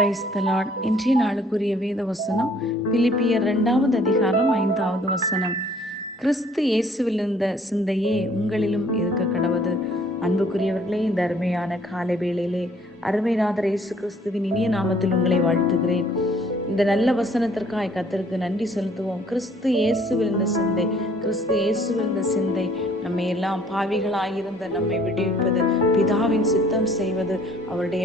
Praise the Lord. இன்றைய நாளுக்குரிய வேத வசனம் பிலிப்பியர் 2வது அதிகாரம் 5வது வசனம். கிறிஸ்து இயேசுவில் இருந்த சிந்தையே உங்களிலும் இருக்க கடவது. அன்புக்குரியவர்களே, இந்த அருமையான காலை வேளையிலே அருமைநாதர் இயேசு கிறிஸ்துவின் இனிய நாமத்தில் உங்களை வாழ்த்துகிறேன். இந்த நல்ல வசனத்திற்காக கர்த்தருக்கு நன்றி செலுத்துவோம். கிறிஸ்து இயேசுவில் இருந்த சிந்தை, கிறிஸ்து இயேசுவில் இருந்த சிந்தை நம்மை எல்லாம் பாவிகளாயிருந்த நம்மை விடுவிப்பது, பிதாவின் சித்தம் செய்வது அவருடைய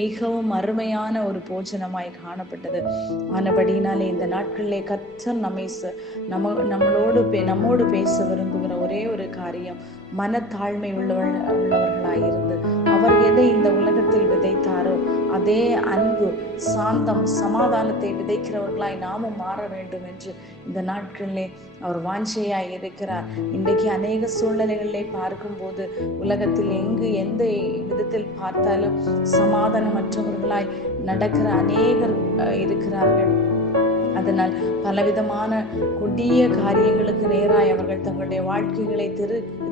மிகவும் அருமையான ஒரு போஜனமாய் காணப்பட்டது. ஆனபடினாலே இந்த நாட்களிலே கர்த்தர் நம்மோடு பேச விரும்புகிற ஒரே ஒரு காரியம், மனத்தாழ்மை உள்ளவர்களாயிருந்து அவர் எதை இந்த உலகத்தில் விதைத்தாரோ அதே அன்பு, சாந்தம், சமாதானத்தை விதைக்கிறவர்களாய் நாமும் மாற வேண்டும் என்று இந்த நாட்களிலே அவர் வாஞ்சையாய் இருக்கிறார். இன்றைக்கு அநேக சூழ்நிலைகளிலே பார்க்கும்போது உலகத்தில் எந்த விதத்தில் பார்த்தாலும் சமாதானமற்றவர்களாய் நடக்கிற அநேகர் இருக்கிறார்கள். அதனால் பலவிதமான கொடிய காரியங்களுக்கு நேராய் அவர்கள் தங்களுடைய வாழ்க்கைகளை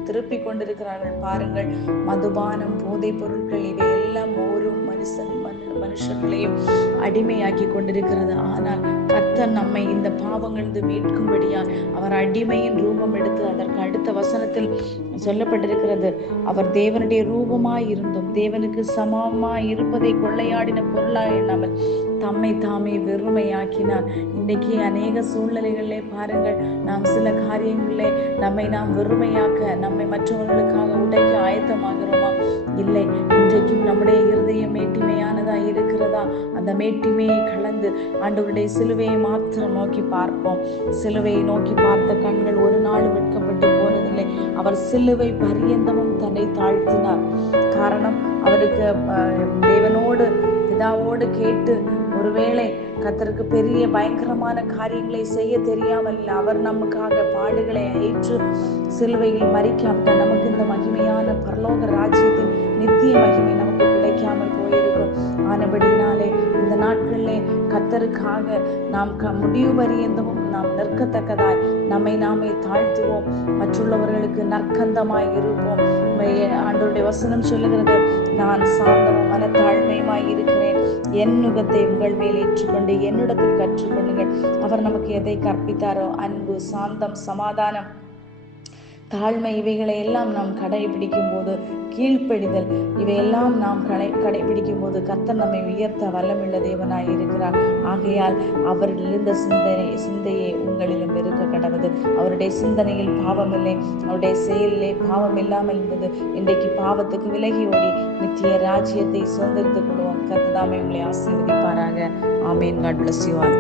திருப்பி கொண்டிருக்கிறார்கள். பாருங்கள், மதுபானம், போதைப் பொருட்கள் இவையெல்லாம் ஒரு மனுஷர்களையும் அடிமையாக்கி கொண்டிருக்கிறது. ஆனால் கர்த்தர் நம்மை இந்த பாவங்களிலிருந்து மீட்கும்படியா அவர் அடிமையின் ரூபம் எடுத்து, அதற்கு அடுத்த வசனத்தில் சொல்லப்பட்டிருக்கிறது, அவர் தேவனுடைய ரூபமாய் இருந்தும் தேவனுக்கு சமமாய் இருப்பதை கொள்ளையாடின பொருளாய் எண்ணாமல் தம்மை தாமே வெறுமையாக்கினார். இன்றைக்கு அநேக சூழ்நிலைகளிலே பாருங்கள், நாம் சில காரியங்களிலே நாம் வெறுமையாக்க, நம்மை மற்றவர்களுக்காக உடைக்க ஆயத்தமாகிறோமா? இல்லை. இன்றைக்கும் நம்முடைய இருதயம் மேட்டிமையானதா இருக்கிறதா? அந்த மேட்டிமையை கலந்து ஆண்டவருடைய சிலுவையை மாத்திரம் நோக்கி பார்ப்போம். சிலுவையை நோக்கி பார்த்த கண்கள் ஒரு நாள் வெட்கப்பட்டு போனதில்லை. அவர் சிலுவை பரியந்தமும் தன்னை தாழ்த்தினார். காரணம், அவருக்கு தேவனோடு பிதாவோடு கேட்டு ஒருவேளை கர்த்தருக்கு பெரிய பயங்கரமான காரியங்களை செய்ய தெரியாமல் அவர் நமக்காக பாடுகளை ஏற்று சிலுவையில் மரிக்காவிட்டால் நமக்கு இந்த மகிமையான பரலோக ராஜ்யத்தின் நித்திய மகிமை நமக்கு கிடைக்காமல் போயிருக்கும். ஆனபடினாலே இந்த நாட்களிலே கர்த்தருக்காக நாம் முடிவு பரியந்தமும் நாம் நிற்கத்தக்கதாய் நம்மை நாமே தாழ்த்துவோம். மற்றுள்ளவர்களுக்கு நற்கந்தமாய் இருப்போம். ஆண்டவருடைய வசனம் சொல்லுகிறது, நான் சாந்தமும் மனத்தாழ்மையுமாய் இருக்கிறேன், என் நுகத்தை உங்கள் மேல் ஏற்றுக்கொண்டு என்னிடத்தில் கற்றுக்கொள்ளுங்கள். அவர் நமக்கு எதை கற்பித்தாரோ, அன்பு, சாந்தம், சமாதானம், தாழ்மை, இவைகளை எல்லாம் நாம் கடைபிடிக்கும் போது, கீழ்ப்படிதல், இவையெல்லாம் நாம் கடைபிடிக்கும் போது கர்த்தர் நம்மை உயர்த்த வல்லமுள்ள தேவனாய் இருக்கிறார். ஆகையால் அவரில் இருந்த சிந்தையே உங்களிலும் இருக்க கடவுது. அவருடைய சிந்தனையில் பாவம் இல்லை, அவருடைய செயலிலே பாவம் இல்லாமல் இருந்தது. இன்றைக்கு பாவத்துக்கு விலகி ஓடி நித்திய ராஜ்யத்தை சுதந்திரித்துக் கொள்வோம். கர்த்தர் தாமே உங்களை ஆசீர்வதிப்பாராக. ஆமென். God bless you all.